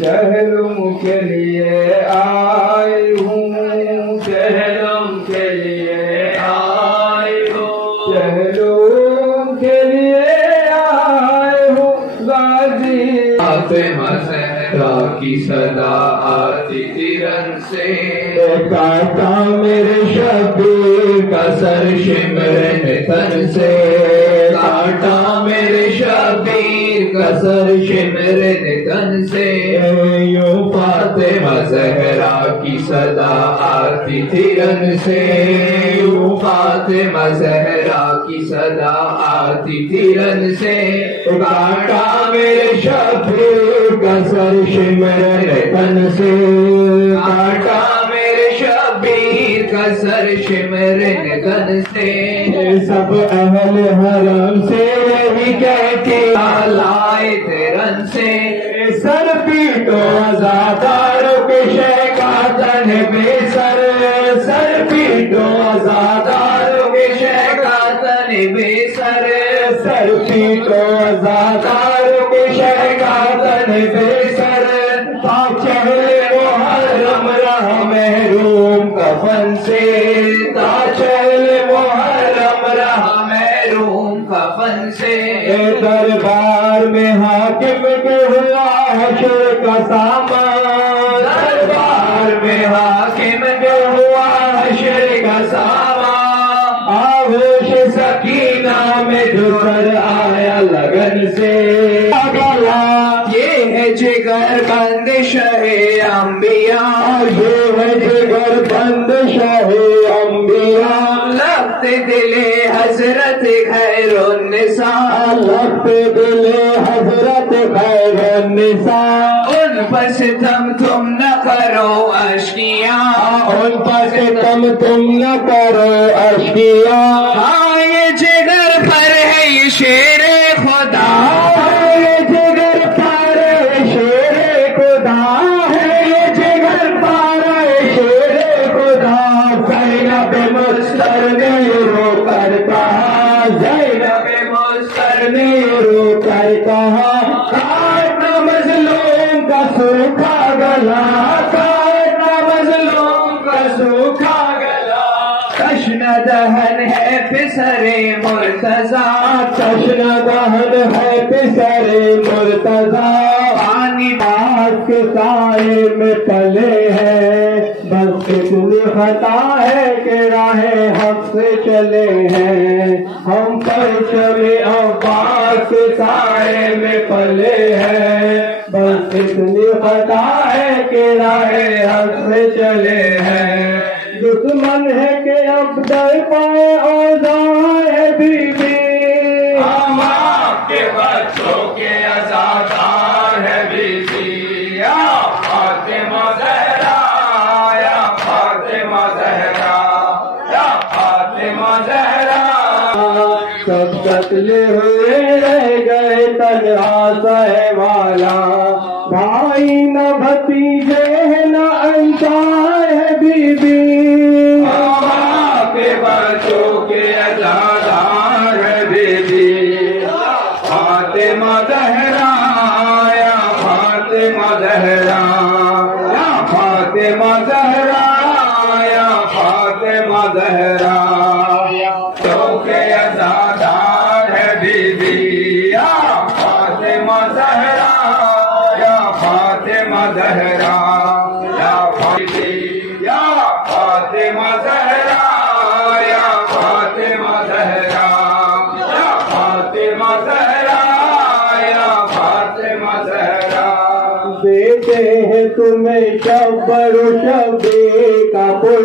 چہلم کے لیے آئی ہوں، چہلم کے لیے آئی ہوں، چہلم کے لیے آئی ہوں، غازی فاطمہ زہرا کی صدا آتی تھی رن سے، کاٹا میرے شبیر کا سر شمرن تن سے، کاٹا میرے شبیر کا سر شمرن تن سے، یوں فاطمہ زہرا کی صدا آتی تھی رن سے، یوں فاطمہ زہرا کی صدا آتی تھی رن سے، کاٹا میرے شبیر کا سر شمرن تن سے، کاٹا میرے شبیر کا سر شمرن تن سے، سب اہل حرم سے یہی کہتی لائے تیرن سے، سر پیٹو آزاداروں کے شہ کا تن بے سر، سر پیٹو آزاداروں کے شہ کا تن بے سر، سر پیٹو آزاداروں کے شہ کا تن بے سر، تا چہل محرم رہا محروم کفن سے، تا چہل محرم رہا محروم کفن سے، دربار میں حاکم کے ہوا حشر کا سامان، دربار میں حاکم کے ہوا حشر کا سامان، آغوش سکینہ میں جگر آیا لگن سے، یہ ہے جگر بند شہ انبیاء، یہ ہے جگر بند شہ انبیاء، لفت دل حضرت خیر النساء، لفت دل حضرت خیر النساء، ان پر ستم تم نہ کرو اشقیاء، ان پر ستم تم نہ کرو اشقیاء، ہاں یہ جگر پر ہے یہ شیر خدا، یہ جگر پر شیر خدا ہے، یہ جگر پر شیر خدا، زینب مستر نے رو کر کہا، زینب مستر نے رو کر کہا، کاٹنا مظلوم کا سوکھا گلا، کاٹنا مظلوم کا سوکھا گلا، تشنہ دہن ہے پسر مرتضیٰ، تشنہ دہن ہے پسر مرتضیٰ، پانی بات کے سائے میں پلے ہیں، بس اتنی خطا ہے کہ راہ حق سے چلے ہیں، ہم پرچم عباس کے سائے میں پلے ہیں، بس اتنی خطا ہے کہ راہ حق سے چلے ہیں، دشمن ہے کہ اب در پائے اوزار ہے بی بی، ہم آپ کے بچوں کے عزادار ہے بی بی، یا فاطمہ زہرا، یا فاطمہ زہرا، یا فاطمہ زہرا، سب قتل ہوئے رہ گئے تنہا سہ والا، بھائی نہ بھتیجے نہ انصار ہے بی بی، کے بچوں کے عزادار ہے بی بی، فاطمہ زہرا، یا فاطمہ زہرا، یا فاطمہ زہرا، یا فاطمہ زہرا، بچوں کے عزادار ہے بی بی، یا فاطمہ زہرا، یا فاطمہ زہرا، یا فاطمہ زہرا، یا فاطمہ زہرا، یا فاطمہ زہرا، یا فاطمہ زہرا، دیتے ہیں تمہیں شبر و شبی کا پل،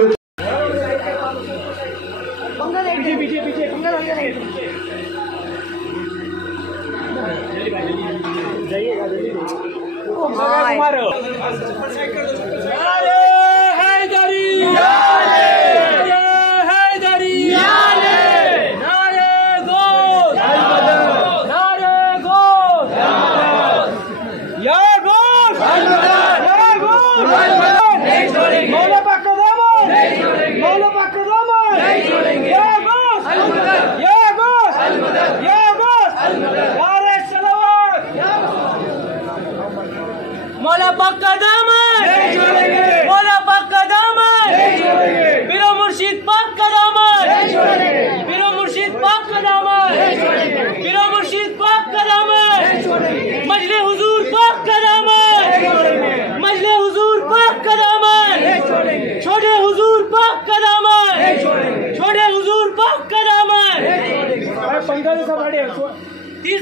مولا پاک 30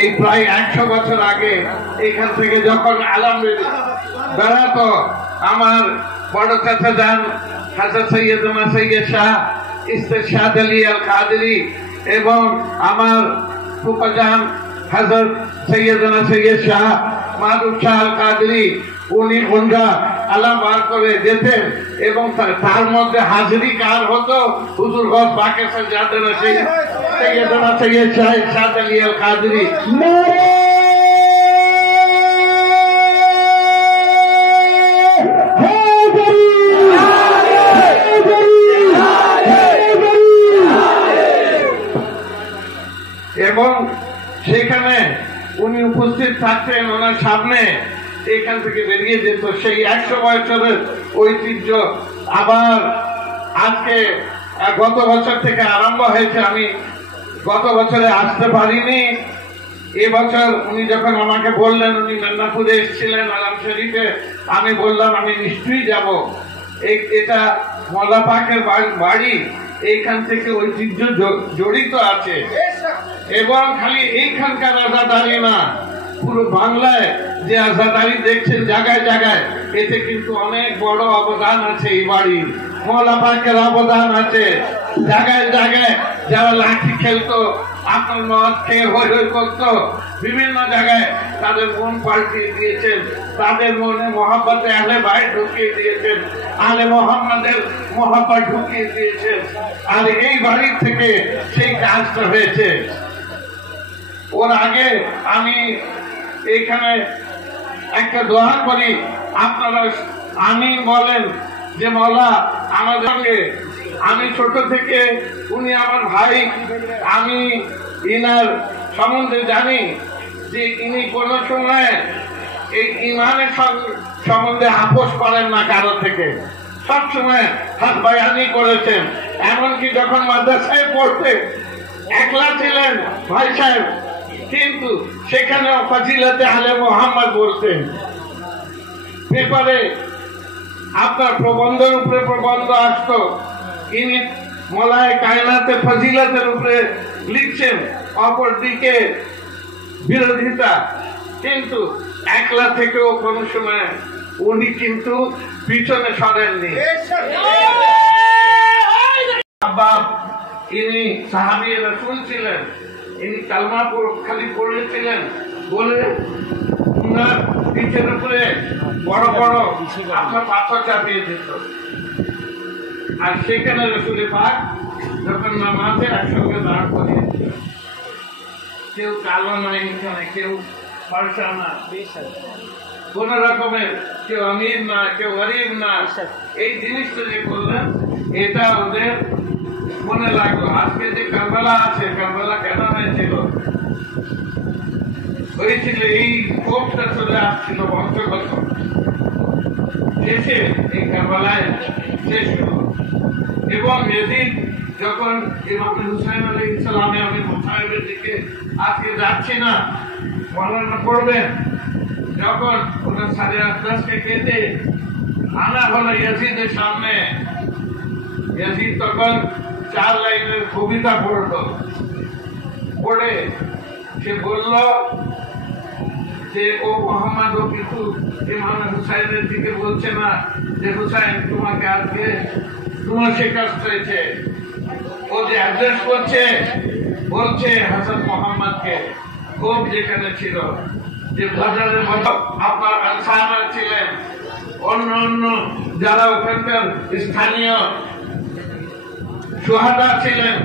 এই প্রায় 100 বছর আগে এখান থেকে যখন আলহামদুলিল্লাহ বেড়াতো আমার বড় চাচা যান হাজরত সৈয়দনা সৈয়দ শাহ ইস্তেরশাদ আলী আল কাদেরী এবং আমার ফুফা যান হযরত সৈয়দনা সৈয়দ শাহ মাহমুদ শাহ আল কাদেরী উনি ওনরা আলাম বার করে যেতেন এবং তার মধ্যে হাজিরি কার হতো হুজুর গস বাকের জাদনা সৈয়দনা সৈয়দ শাহ ইরশাদ আলী আল কাদেরী। এবং সেখানে উনি উপস্থিত থাকতেন, ওনার সামনে এখান থেকে বেরিয়ে যেত সেই 100 বছরের ঐতিহ্য আবার আজকে গত বছর থেকে আরম্ভ হয়েছে। আমি গত বছরে আসতে পারিনি, এবছর উনি যখন আমাকে বললেন, উনি মেদিনীপুরে এসেছিলেন আলম শরীফে, আমি বললাম আমি নিশ্চয়ই যাব। এটা মওলা পাকের বাড়ি, এইখান থেকে ঐতিহ্য জড়িত আছে এবং খালি এইখানকার আজাদারি না, পুরো বাংলায় যে আজাদারি দেখছেন জায়গায় জায়গায়, এতে কিন্তু অনেক বড় অবদান আছে এই বাড়ির। মওলা পাকের অবদান আছে জায়গায় জায়গায়। যারা লাঠি খেলতো, আপনার মদ খেয়ে হই হই করতো, বিভিন্ন জায়গায় তাদের মন পাল্টিয়ে দিয়েছেন, তাদের মনে মহব্বতে আহলে বাইত ঢুকিয়ে দিয়েছেন, আলে মোহাম্মদের মহব্বত ঢুকিয়ে দিয়েছেন। আর এই বাড়ির থেকে সেই কাজটা হয়েছে। ওর আগে আমি এইখানে একটা দোয়া করি, আপনারা আমি বলেন যে মওলা আমাদেরকে, আমি ছোট থেকে উনি আমার ভাই, আমি ইনার সম্বন্ধে জানি যে ইনি কোন সময় এই ইমানের সম্বন্ধে আপোষ করেন না কারো থেকে, সবসময় হাত বায়ানি করেছেন। এমনকি যখন মাদ্রাসায় পড়তে একলা ছিলেন ভাই সাহেব, কিন্তু সেখানেও ফাজিলাতে আলে মোহাম্মদ বলতেন। পেপারে আপনার প্রবন্ধের উপরে প্রবন্ধ আসতো, ইনি মওলায়ে কায়নাতে ফজিলতের উপরে লিখছেন, অপর দিকে বিরোধিতা। কিন্তু একলা থেকেও কোন সময় উনি কিন্তু পিছনে সরেননি। ইনি সাহাবী রাসূল ছিলেন, ইনি কালমা খালি পড়েছিলেন বলে উনার পিঠের উপরে বড় বড় আপনার পাথর চাপিয়ে দিত। আর সেখানে রাসূল পাক যখন নামাজে একসঙ্গে দাঁড় করিয়েছিল, কেউ কালো নাই, এখানে কেউ ফর্সা না, কোন রকমের কেউ আমির না, কেউ গরিব না। এই জিনিসটা যে করলেন, এটা ওদের মনে লাগলো। আজকে যে কারবালা আছে, কারবালা কেন হয়েছিল? হয়েছিল এই ক্ষোভটা চলে আসছিল বংশগত, শেষে এই কারবালায় শেষ হল। এবং এদিন যখন ইমাম হুসাইন আলাইহিস সালামে, আমি মুসাইবের দিকে আজকে যাচ্ছি না, বর্ণনা করবেন, যখন ওনার 10:30কে কেটে আনা হলো ইয়াজিদের সামনে, ইয়াজিদ তখন 4 লাইনের কবিতা পড়লো, পড়ে সে বলল যে ও মোহাম্মদ, ও কিন্তু ইমাম হুসাইনের দিকে বলছে না যে হুসাইন তোমাকে আজকে তোমার শিকার হয়েছে। ও যে অ্যাড্রেস করছে, বলছে হাসান মোহাম্মদকে, খুব যেখানে ছিল যে বাজারের মতো আপনার আনসার ছিলেন, অন্য অন্য যারা ওখানকার স্থানীয় সুহাদা ছিলেন,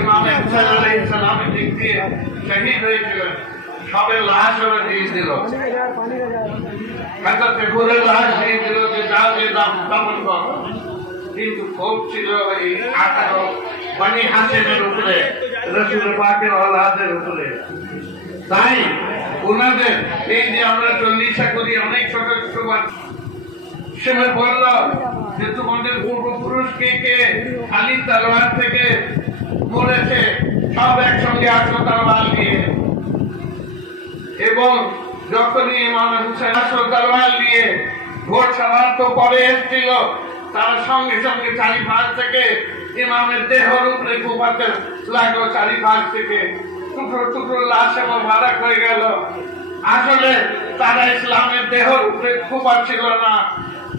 ইমাম হুসাইন আলাইহিস সালামের দিক দিয়ে শহীদ হয়েছিলেন, সবের লাশ ওরা দিয়ে দিল। হযরত ঘুরের লাশ দিয়ে দিল যে যাও যে দাফন কর। কিন্তু ক্ষোভ ছিল এই 18 বনি হাশিমের উপরে, রাসূল পাকের ওলাদের উপরে। তাই ওনাদের এই যে আমরা চল্লিশা করি, অনেক ছোট ছোট বাচ্চা সে বলল যে তোমাদের পূর্বপুরুষ কে কে খালি তলোয়ার থেকে মরেছে, সব একসঙ্গে আসো তলোয়ার নিয়ে। এবং যখনই ইমাম হুসাইন আসো তলোয়ার নিয়ে, ঘোড় সওয়ার তো পরে এসেছিল, তারা সঙ্গে সঙ্গে চারিপাশ থেকে ইমামের দেহর উপরে কোপাতে লাগলো, চারিপাশ থেকে টুকরো টুকরো লাশ এবং মারাক হয়ে গেল। আসলে তারা ইসলামের দেহর উপরে কোপাচ্ছিল না,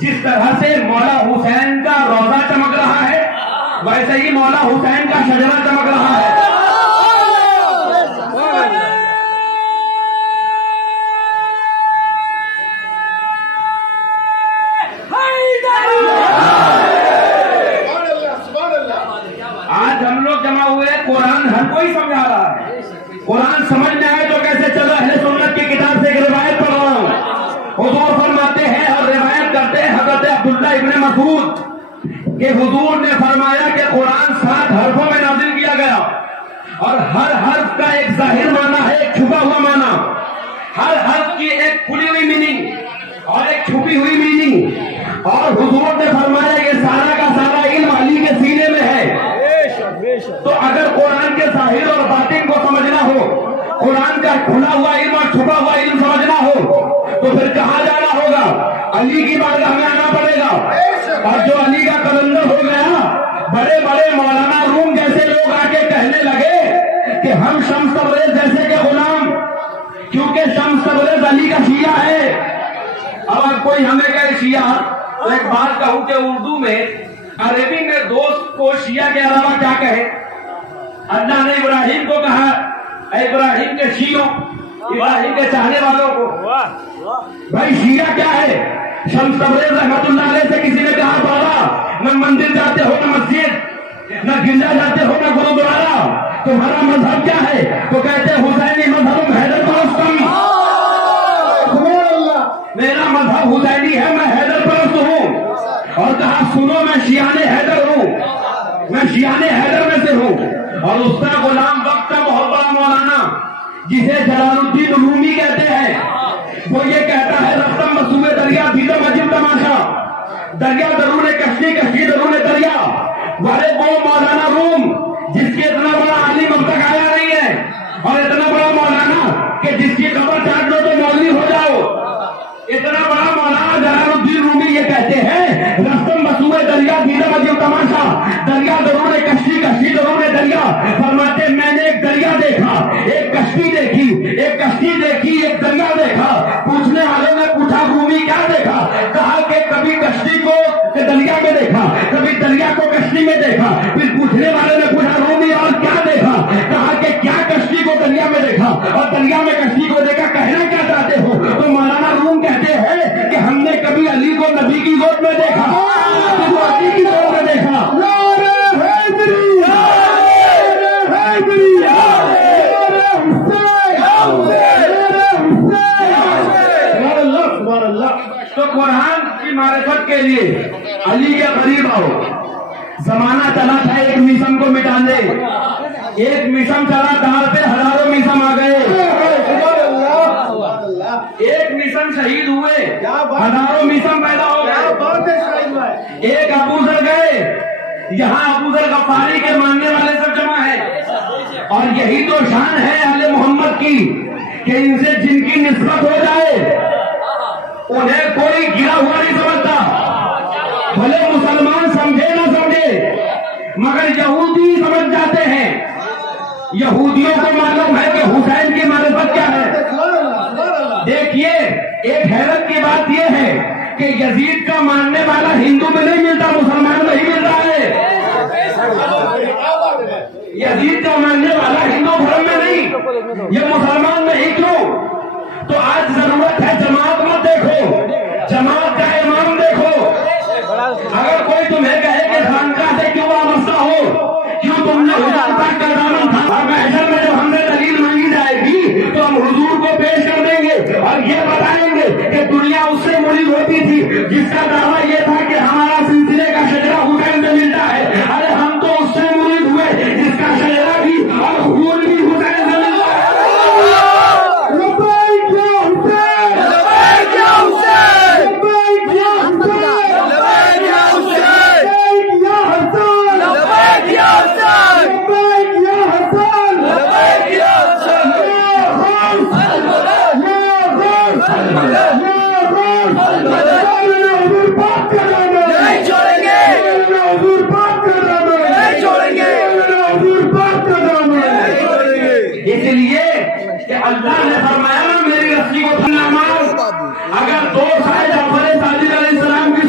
جس طرح سے مولا حسین کا روضہ چمک رہا ہے ویسے ہی مولا حسین کا شجرہ چمک رہا ہے. آج ہم لوگ جمع ہوئے قرآن ہر کوئی سمجھا رہا ہے. قرآن سمجھ میں آئے تو کیسے چلو اہل سنت کی کتاب سے ایک روایت پڑھ رہا ہوں. حضور فرماتے ہیں اور روایت کرتے ہیں حضرت عبداللہ ابن مسعود کہ حضور نے فرمایا کہ قرآن 7 حرفوں میں نازل کیا گیا اور ہر حرف کا ایک ظاہر معنی ہے ایک چھپا ہوا معنی. ہر حرف کی ایک کھلی ہوئی میننگ اور ایک چھپی ہوئی میننگ. اور حضور نے فرمایا یہ سارا کا سارا علم علی کے سینے میں ہے. تو اگر قرآن کے ظاہر اور باطن کو سمجھنا ہو قرآن کا کھلا ہوا علم اور چھپا ہوا علم سمجھنا ہو تو پھر کہاں جانا ہوگا؟ علی کی بارگاہ میں آنا پڑے گا. اور جو علی کا قلندر ہو گیا بڑے بڑے مولانا روم جیسے لوگ آ کے کہنے لگے کہ ہم شمس تبریز جیسے کے غلام کیونکہ شمس تبریز علی کا شیعہ ہے. اب اگر کوئی ہمیں کہے شیعہ تو ایک بات کہوں کہ اردو میں عربی میں دوست کو شیعہ کے علاوہ کیا کہے؟ اللہ نے ابراہیم کو کہا اے ابراہیم کے شیعوں ابراہیم کے چاہنے والوں کو. بھائی شیعہ کیا ہے؟ شمس تبریز رحمت اللہ علیہ سے کسی نے کہا بابا نہ مندر جاتے ہو نہ مسجد نہ گرجا جاتے ہو نہ گرودوارا تمہارا مذہب کیا ہے؟ تو کہتے حسینی مذہب حیدر پرستم. میرا مذہب حسینی ہے میں حیدر پرست ہوں. اور کہا سنو میں شیعان حیدر ہوں میں شیعان حیدر میں سے ہوں. اور اس کا غلام وقت کا بہت بڑا مولانا جسے جلال الدین رومی کہتے ہیں وہ یہ کہتا ہے رفتم مسوئے دریا دیدم عجیب تماشا دریا درون کشتی کشتی درون دریا. والے وہ مولانا روم جس کے اتنا بڑا عالم اب تک آیا نہیں ہے اور اتنا بڑا مولانا کہ جس کی خبر چاٹ لو تو مولوی ہو جاؤ. اتنا بڑا مولانا جلال الدین رومی یہ کہتے ہیں رفتم مسوئے دریا دیدم عجیب تماشا دریا درون کشتی کشتی درون دریا. فرماتے میں نے ایک دریا دیکھا ایک کشتی دیکھی ایک کشتی دیکھی ایک دریا دیکھا. پوچھنے والوں نے پوچھا رومی کیا دیکھا؟ کہا کہ کبھی کشتی کو دریا میں دیکھا کبھی دریا کو کشتی میں دیکھا. پھر پوچھنے والوں نے پوچھا رومی اور کیا دیکھا؟ کہا کہ کیا کشتی کو دریا میں دیکھا اور دریا میں کشتی کو دیکھا. کہنا کیا چاہتے ہو؟ تو مولانا روم کہتے ہیں کہ ہم نے کبھی علی کو نبی کی گود میں دیکھا تو علی کی گود میں دیکھا. تو قرآن کی معرفت کے لیے علی کے قریب آؤ. زمانہ چلا تھا ایک میسم کو مٹانے ایک میسم چلا دار پہ ہزاروں میسم آ گئے. ایک میسم شہید ہوئے ہزاروں میسم پیدا ہو گئے. ایک ابو ذر گئے یہاں ابو ذر غفاری کے ماننے والے سب جمع ہے. اور یہی تو شان ہے اہل محمد کی کہ ان سے جن کی نسبت ہو جائے انہیں کوئی گرا ہوا نہیں سمجھتا. بھلے مسلمان سمجھے نہ سمجھے مگر یہودی سمجھ جاتے ہیں. یہودیوں کو معلوم ہے کہ حسین کی معرفت کیا ہے. دیکھیے ایک حیرت کی بات یہ ہے کہ یزید کا ماننے والا ہندو میں نہیں ملتا مسلمان میں ہی ملتا ہے. یزید کا ماننے والا ہندو دھرم میں نہیں یہ مسلمان میں ہی کیوں؟ تو آج ضرورت ہے جماعت مت دیکھو جماعت کا امام دیکھو. اگر کوئی تمہیں کہے کہ خانقاہ سے کیوں وابستہ ہو کیوں تم نے حضور پاک کا دامن تھا اور محشر میں جب ہم نے دلیل مانگی جائے گی تو ہم حضور کو پیش کر دیں گے اور یہ بتائیں گے کہ دنیا اس سے مرید ہوتی تھی جس کا دعویٰ یہ تھا کہ ہمارا سلسلے کا شجرہ حسین سے ملتا ہے. ارے ہم تو اس سے مرید ہوئے جس کا شجرہ بھی اور خون بھی حسین سے ملتا ہے. اس لیے کہ اللہ نے فرمایا میری رسی کو اگر 2 سال جعفر صادق علیہ السلام کی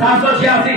786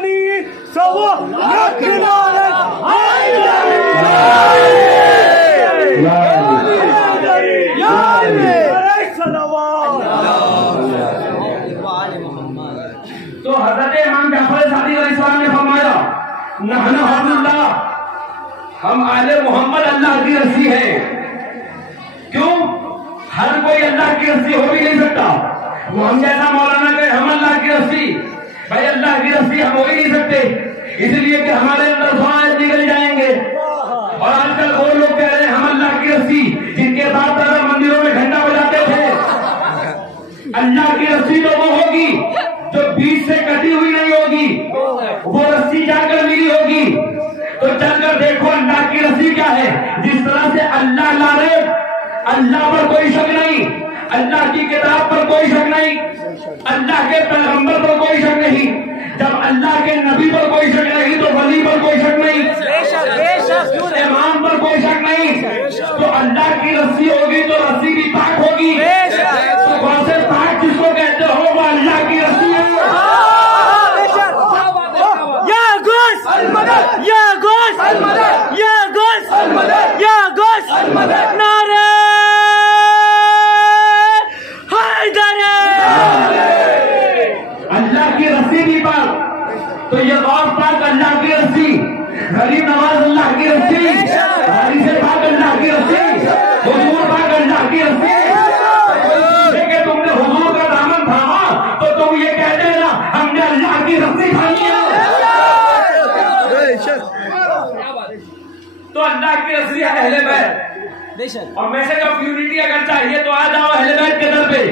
الثاني سوى نكرارا تو حضرت امام جعفر صادق علیہ السلام نے فرمایا نحن حبل اللہ، ہم آل محمد اللہ کی رسی ہے. کیوں؟ ہر کوئی اللہ کی رسی ہو بھی نہیں سکتا. وہ ہم جیسا مولانا کہ ہم اللہ کی رسی، بھائی اللہ کی رسی ہم ہو ہی نہیں سکتے، اس لیے کہ ہمارے اندر فوائد نکل جائیں گے. اور آج کل وہ لوگ کہہ رہے ہیں ہم اللہ کی رسی، جن کے ساتھ دادا مندروں میں گھنٹہ بجاتے تھے. اللہ کی رسی تو وہ ہوگی جو بیچ سے کٹی ہوئی نہیں ہوگی، وہ رسی جا کر ملی ہوگی. تو چل کر دیکھو اللہ کی رسی کیا ہے. جس طرح سے اللہ لا رہے، اللہ پر کوئی شک نہیں، اللہ کی کتاب پر کوئی شک نہیں، اللہ کے پیغمبر پر کوئی شک نہیں. جب اللہ کے نبی پر کوئی شک نہیں تو ولی پر کوئی شک نہیں، امام پر کوئی شک نہیں. تو اللہ کی رسی ہوگی تو رسی بھی پاک ہوگی. تو کون سے پاک جس کو کہتے ہو وہ اللہ کی رسی ہے. یا گوش یا گوش یا گوش یا گوش نعرہ حیدر. اللہ کی رسی بھی پاک. تو یہ اور پاک اللہ کی رسی، غریب نواز اللہ کی رسی، حاری سے پاک اللہ کی رسی، حضور پاک اللہ کی رسی. کہ تم نے حضور کا دامن تھاما تو تم یہ کہتے ہیں نا ہم نے اللہ کی رسی کھانی ہے. تو اللہ کی رسی ہے اہل بیت. اور میسج آف یونٹی اگر چاہیے تو آ جاؤ اہل بیت کے در پہ،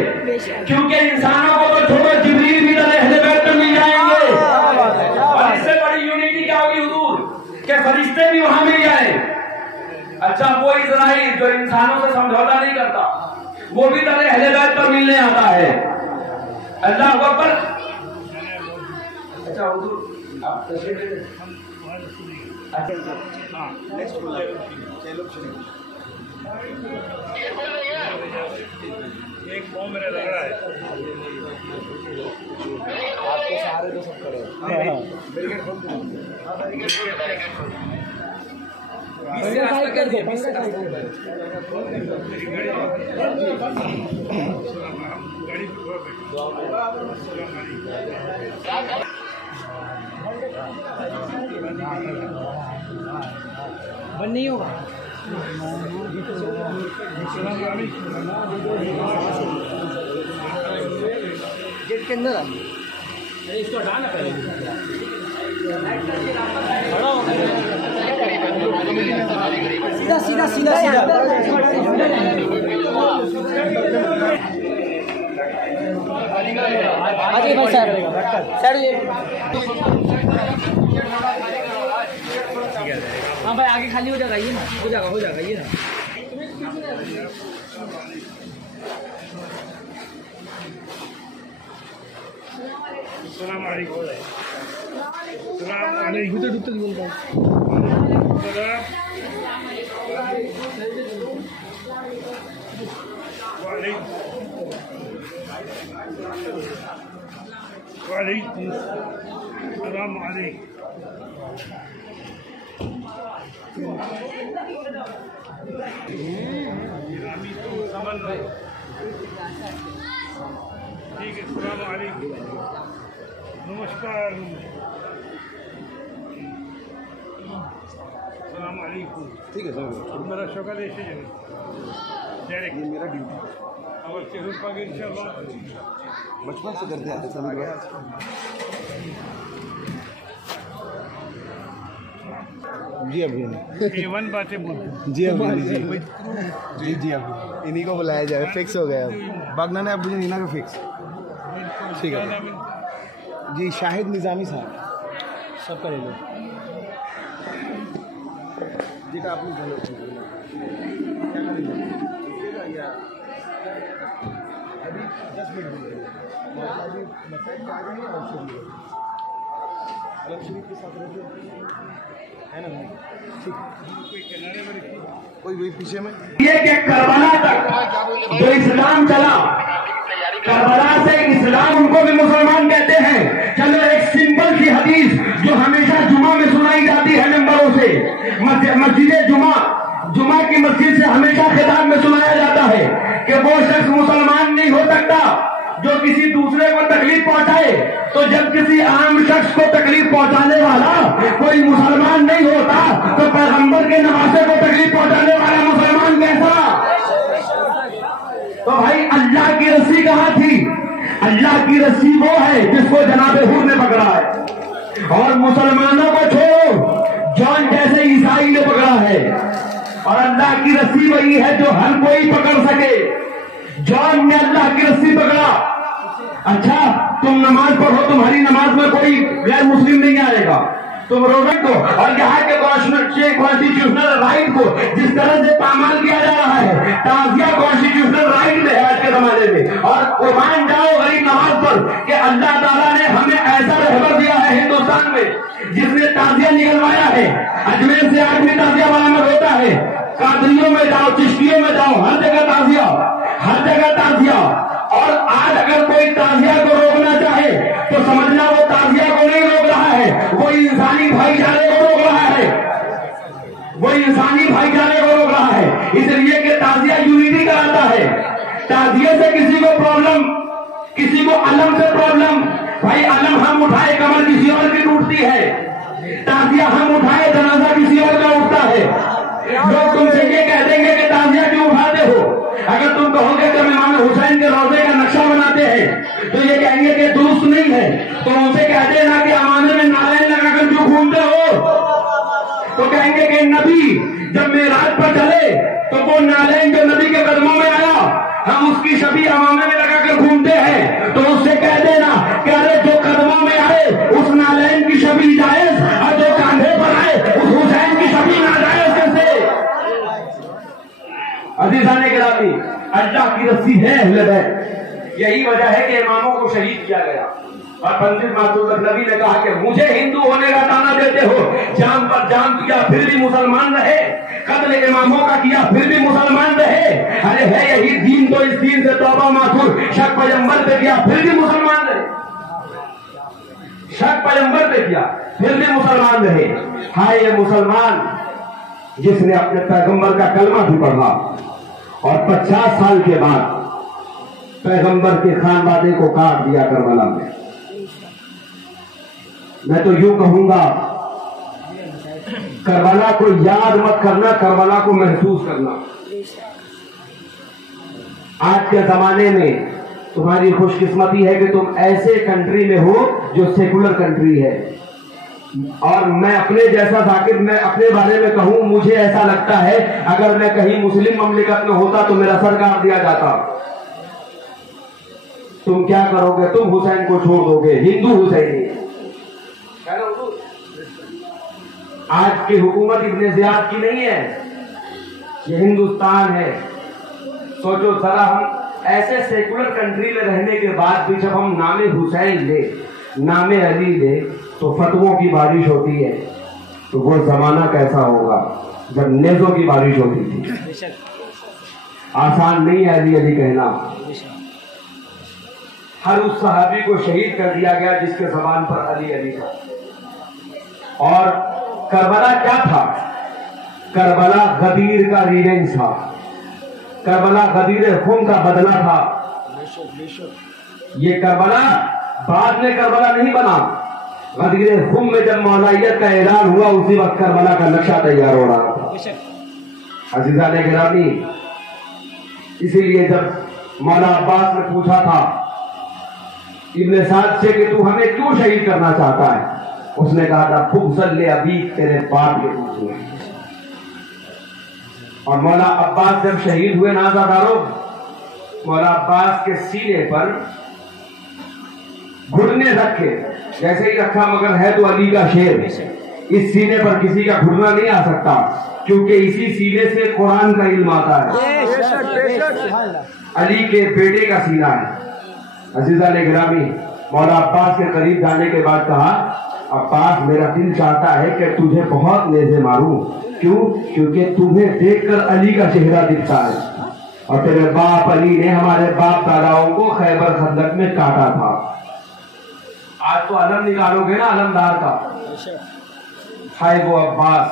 کیونکہ انسانوں کو تو چھوڑو جبریل بھی در اہل بیت میں مل جائیں گے. اور اس سے بڑی یونٹی کیا ہوگی حضور کہ فرشتے بھی وہاں مل جائیں. اچھا وہ اسرائیل جو انسانوں سے سمجھوتا نہیں کرتا وہ بھی در اہل بیت پر ملنے آتا ہے. اللہ اکبر. اچھا حضور آپ تشریف لے لیں. ایک فارم میرا لگ رہا ہے آپ کے سہارے تو سب کرو. بند نہیں ہوگا. گیٹ کے اندر اس کو ہٹانا پہلے. سیدھا سیدھا سیدھا سیدھا آگے بھائی صاحب. ہاں بھائی آگے خالی ہو جائے گا یہ نا، ہو جائے گا یہ نا. السلام علیکم. السلام علیکم. ڈبتے بولتا ہوں. وعلیکم السلام علیکم. ٹھیک ہے. السلام علیکم. نمسکار. السلام علیکم. ٹھیک ہے سر. میرا شکل ایسے ڈائریکٹ میرا ڈیوٹی اور چہر پاک انشاءاللہ بچپن سے کرتے آتے سمجھ گئے. جی ابھی ایون باتیں بولتے. جی ابھی جی جی ابھی انہیں کو بلایا جائے. فکس ہو گیا باغنا نے ابو نینا کا فکس. ٹھیک ہے جی. شاہد نظامی صاحب سب کا لے لو جی. آپ نے ابھی 10 منٹ ابھی مسائل آ گئے ہیں. اور شریف کے ساتھ ہے نا کوئی پیچھے میں یہ کہ کربلا تک جو اسلام چلا، کربلا سے اسلام ان کو بھی مسلمان کہتے ہیں. چلو ایک سمپل سی حدیث کہ وہ شخص مسلمان نہیں ہو سکتا جو کسی دوسرے کو تکلیف پہنچائے. تو جب کسی عام شخص کو تکلیف پہنچانے والا کوئی مسلمان نہیں ہوتا تو پیغمبر کے نواسے کو تکلیف پہنچانے والا مسلمان کیسا؟ تو بھائی اللہ کی رسی کہاں تھی؟ اللہ کی رسی وہ ہے جس کو جناب حور نے پکڑا ہے. اور مسلمانوں کو چھوڑو، جان جیسے عیسائی نے پکڑا ہے. اور اللہ کی رسی وہی ہے جو ہر کوئی پکڑ سکے. جان نے اللہ کی رسی پکڑا. اچھا تم نماز پڑھو، تمہاری نماز میں کوئی غیر مسلم نہیں آئے گا. تم روزے کو اور یہاں کے کانسٹیٹیوشنل رائٹ کو جس طرح سے پامال کیا جا رہا ہے، تعزیہ کانسٹیٹیوشنل رائٹ میں ہے آج کے زمانے میں. اور قربان جاؤ غریب نماز پر کہ اللہ تعالیٰ نے ہمیں ایسا رہبر دیا ہے ہندوستان میں جس نے تعزیہ نکلوایا ہے. اجمیر سے آج بھی تعزیہ برآمد ہوتا ہے. قادریوں میں جاؤ، چشتیوں میں جاؤ، ہر جگہ تعزیہ، ہر جگہ تعزیہ. اور آج اگر کوئی تعزیہ کو روکنا چاہے تو سمجھنا وہ تعزیہ کو نہیں روک رہا ہے، وہ انسانی بھائی چارے کو روک رہا ہے. وہ انسانی بھائی چارے کو روک رہا ہے. اس لیے کہ تعزیہ یونٹی کراتا ہے. تعزیے سے کسی کو پرابلم، کسی کو علم سے پرابلم. بھائی علم ہم اٹھائے کمر کسی اور کی ٹوٹتی ہے، تعزیہ ہم اٹھائے جنازہ کسی اور کا اٹھتا ہے. لوگ تم سے یہ کہہ دیں گے کہ تعزیہ کیوں اٹھاتے ہو؟ اگر تم کہو گے کہ امام حسین کے روضے کا نقشہ بناتے ہیں تو یہ کہیں گے کہ درست نہیں ہے. تو ان سے کہہ دینا کہ امانے میں نالین لگا کر کیوں گھومتے ہو؟ تو کہیں گے کہ نبی جب معراج پر چلے تو وہ نالین جو نبی کے قدموں میں آیا ہم اس کی شبیہ امامے میں لگا کر گھومتے ہیں. تو اس سے کہہ دینا کہ ارے جو قدموں میں آئے اس نالین کی شبیہ جائز اور جو کاندھے پر آئے اس حسین کی شبیہ ناجائز کیسے؟ عزیزان گرامی، اللہ کی رسی ہے اہل بیت. یہی وجہ ہے کہ اماموں کو شہید کیا گیا. اور پنڈت معصوم نبی نے کہا کہ مجھے ہندو ہونے کا تانا دیتے ہو، جان پر جان کیا پھر بھی مسلمان رہے، قتل اماموں کا کیا پھر بھی مسلمان رہے. ارے ہے یہی دین تو اس دین سے توبہ معصوم شک پیغمبر پہ کیا پھر بھی مسلمان رہے. شک پیغمبر پہ کیا پھر بھی مسلمان رہے. ہائے یہ مسلمان جس نے اپنے پیغمبر کا کلمہ بھی پڑھا اور 50 سال کے بعد پیغمبر کے خانوادے کو کاٹ دیا کربلا میں. میں تو یوں کہوں گا کربلا کو یاد مت کرنا، کربلا کو محسوس کرنا. آج کے زمانے میں تمہاری خوش قسمتی ہے کہ تم ایسے کنٹری میں ہو جو سیکولر کنٹری ہے. اور میں اپنے جیسا ذاکر میں اپنے بارے میں کہوں، مجھے ایسا لگتا ہے اگر میں کہیں مسلم مملکت میں ہوتا تو میرا سر کاٹ دیا جاتا. تم کیا کرو گے؟ تم حسین کو چھوڑ دو گے، ہندو حسینی. آج کی حکومت ابن زیاد کی نہیں ہے، یہ ہندوستان ہے. سوچو ذرا، ہم ایسے سیکولر کنٹری میں رہنے کے بعد بھی جب ہم نام حسین لے، نام علی لے تو فتووں کی بارش ہوتی ہے. تو وہ زمانہ کیسا ہوگا جب نیزوں کی بارش ہوتی تھی. آسان نہیں ہے علی علی کہنا. ہر اس صحابی کو شہید کر دیا گیا جس کے زبان پر علی علی تھا. اور کربلا کیا تھا؟ کربلا غدیر کا ریونج تھا. کربلا غدیر خون کا بدلہ تھا. یہ کربلا بعد میں کربلا نہیں بنا. غدیر خون میں جب مولائیت کا اعلان ہوا اسی وقت کربلا کا نقشہ تیار ہو رہا تھا. عزیزان گرامی، اسی لیے جب مولا عباس نے پوچھا تھا ابن سعد سے کہ تو ہمیں کیوں شہید کرنا چاہتا ہے، اس نے کہا تھا بغضاً لابیک، تیرے باپ کے پوچھو. اور مولا عباس جب شہید ہوئے نازا دارو، مولا عباس کے سینے پر گھٹنے رکھے، جیسے ہی رکھا مگر ہے تو علی کا شیر. اس سینے پر کسی کا گھٹنا نہیں آ سکتا کیونکہ اسی سینے سے قرآن کا علم آتا ہے. علی کے بیٹے کا سینہ ہے. عزیزان گرامی، مولا عباس کے قریب جانے کے بعد کہا عباس میرا دل چاہتا ہے کہ تجھے بہت نیزے ماروں. کیوں؟ کیونکہ تمہیں دیکھ کر علی کا چہرہ دکھتا ہے اور تیرے باپ علی نے ہمارے باپ داداؤں کو خیبر خندق میں کاٹا تھا. آج تو علم نکالو گے نا علمدار کا. ہائے وہ عباس،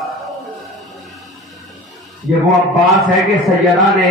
یہ وہ عباس ہے کہ سیدہ نے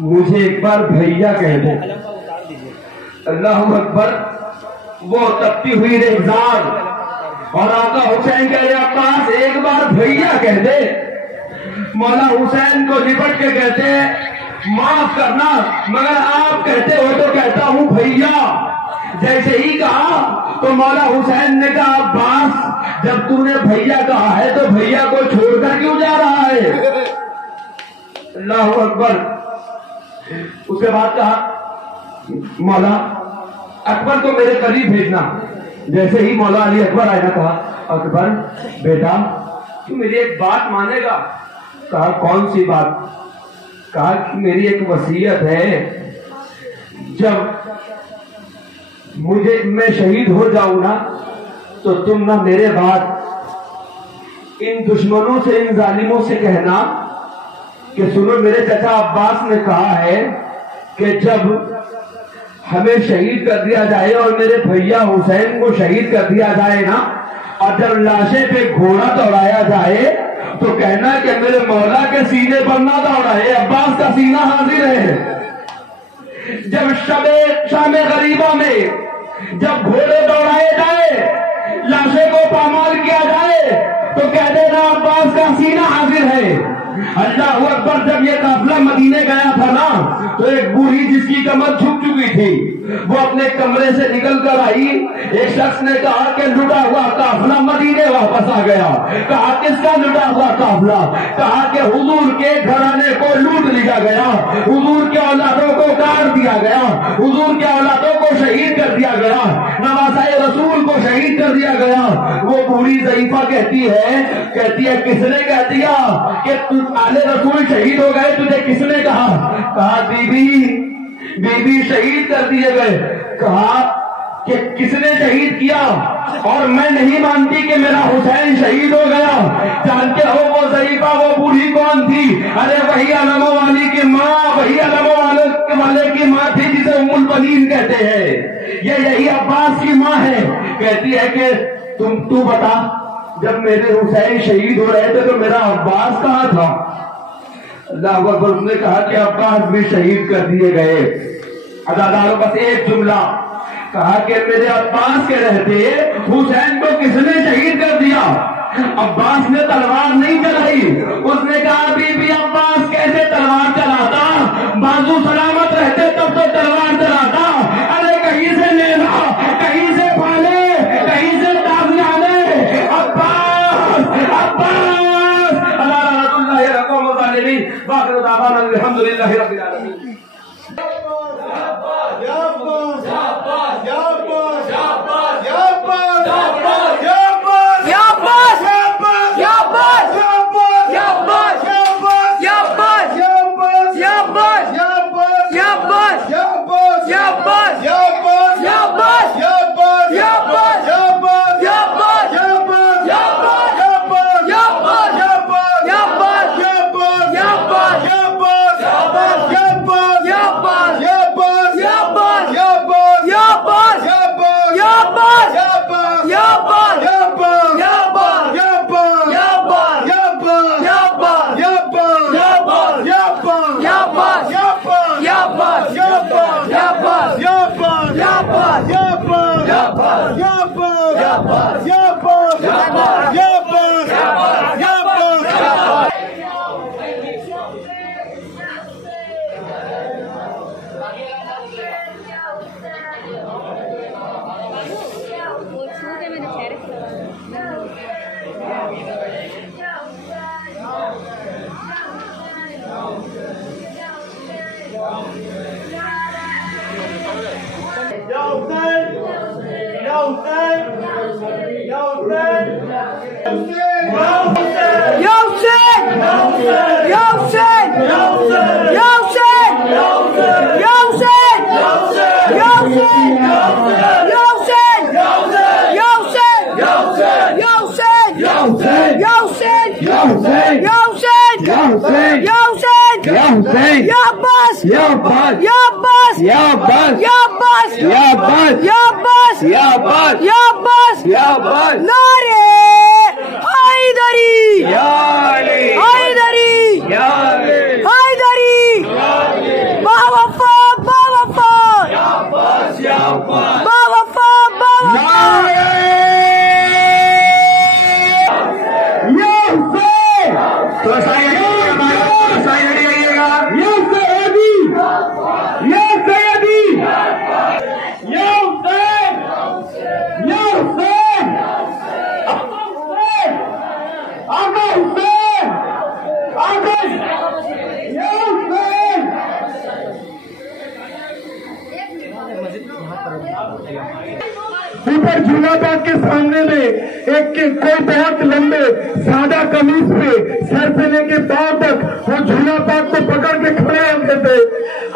مجھے ایک بار بھیا کہہ دے. اللہ اکبر. وہ تپتی ہوئی ریگزار اور آقا حسین کہہ رہے عباس ایک بار بھیا کہہ دے. مولا حسین کو لپٹ کے کہتے معاف کرنا مگر آپ کہتے ہو تو کہتا ہوں بھیا. جیسے ہی کہا تو مولا حسین نے کہا عباس جب تو نے بھیا کہا ہے تو بھیا کو چھوڑ کر کیوں جا رہا ہے؟ اللہ اکبر. اس کے بعد کہا مولا اکبر کو میرے قریب بھیجنا. جیسے ہی مولا علی اکبر آیا کہا اکبر بیٹا تو میری ایک بات مانے گا؟ کہا کون سی بات؟ کہا کہ میری ایک وصیت ہے جب میں شہید ہو جاؤں نا تو تم نہ میرے بعد ان دشمنوں سے ان ظالموں سے کہنا کہ سنو میرے چچا عباس نے کہا ہے کہ جب ہمیں شہید کر دیا جائے اور میرے بھیا حسین کو شہید کر دیا جائے نا اور جب لاشیں پہ گھوڑا دوڑایا جائے تو کہنا کہ میرے مولا کے سینے پر نہ دوڑائے عباس کا سینہ حاضر ہے. جب شام غریبہ میں جب گھوڑے دوڑائے جائے لاشیں کو پامال کیا جائے تو کہہ دینا عباس کا سینہ حاضر ہے. اللہ اکبر. جب یہ قافلہ مدینے گیا تھا نا تو ایک بوڑھی جس کی کمر جھک چکی تھی وہ اپنے کمرے سے نکل کر آئی. ایک شخص نے کہا کہ لٹا ہوا قافلہ مدینے واپس آ گیا. کہا کس کا لٹا ہوا قافلہ؟ کہا کہ حضور کے گھرانے کو لوٹ لیا گیا, حضور کے اولادوں کو کاٹ دیا گیا, حضور کے اولادوں کو شہید کر دیا گیا, نواسائے رسول کو شہید کر دیا گیا. وہ بوڑھی ضعیفہ کہتی ہے کس نے کہہ دیا کہ آل رسول شہید ہو گئے؟ تجھے کس نے کہا؟ کہا بی بی شہید کر دیے گئے. کہا کہ کس نے شہید کیا؟ اور میں نہیں مانتی کہ میرا حسین شہید ہو گیا. جانتے ہو وہ ضعیفہ وہ بوڑھی کون تھی؟ ارے وہی علموں والی کی ماں, وہی علموں والے کی ماں تھی جسے ام البنین کہتے ہیں. یہی عباس کی ماں ہے. کہتی ہے کہ تو بتا جب میرے حسین شہید ہو رہے تھے تو میرا عباس کہاں تھا؟ اللہ اکبر. اس نے کہا کہ عباس بھی شہید کر دیے گئے. عزاداروں بس ایک جملہ کہا کہ میرے عباس کے رہتے حسین کو کس نے شہید کر دیا؟ عباس نے تلوار نہیں چلائی. اس نے کہا بی عباس کیسے تلوار چلاتا؟ بازو سلامت رہتے تب تو تلوار چلاتا. ارے کہیں سے لینا, کہیں سے پالے, کہیں سے تازیانے. عباس اللہ رحمۃ اللہ رقم الظالمین. باقر دعوانا الحمدللہ رب العالمین. حیدری تو سائی ہٹی آئیے گا. یہ سیدی یا حسین یا حسین آقا حسین آقا یا حسین. اوپر جھولا باغ کے سامنے میں ایک کوئی بہت لمبے سادہ قمیص پہ سر سے لے کے پاؤں تک وہ جھولا باغ کو پکڑ کے کھڑے ہوتے تھے.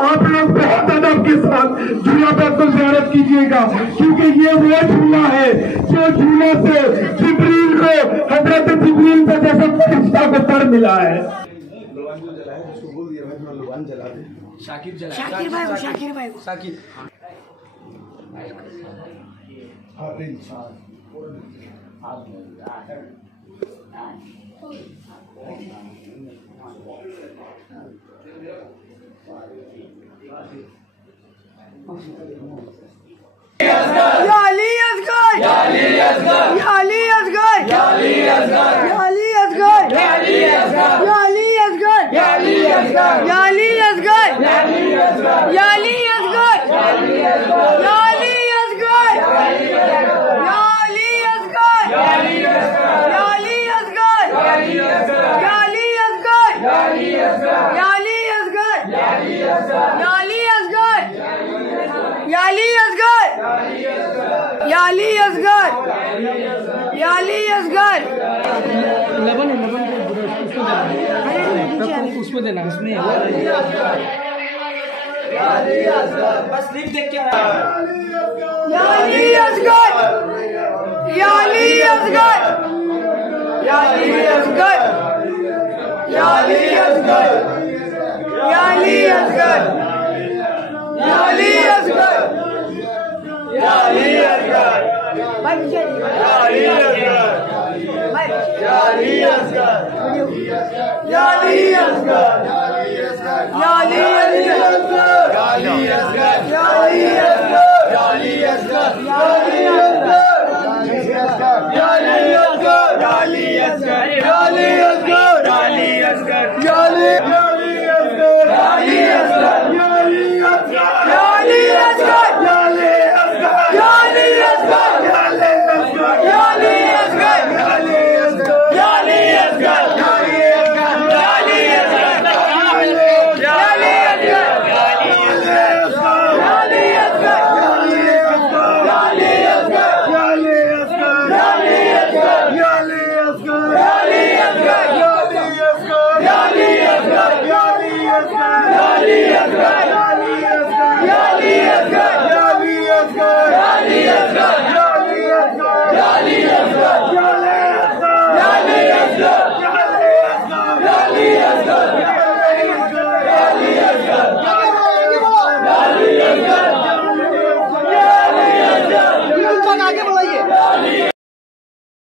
آپ لوگ بہت ادب کے ساتھ جھولا باغ کو زیارت کیجیے گا کیونکہ یہ وہ جھولا ہے جو جھولا سے جبریل کو حضرت جبریل کا جیسا فرشتہ کو پر ملا ہے. شاکر بھائی اس میں دینا اس میں بس لکھ دیکھ کے یا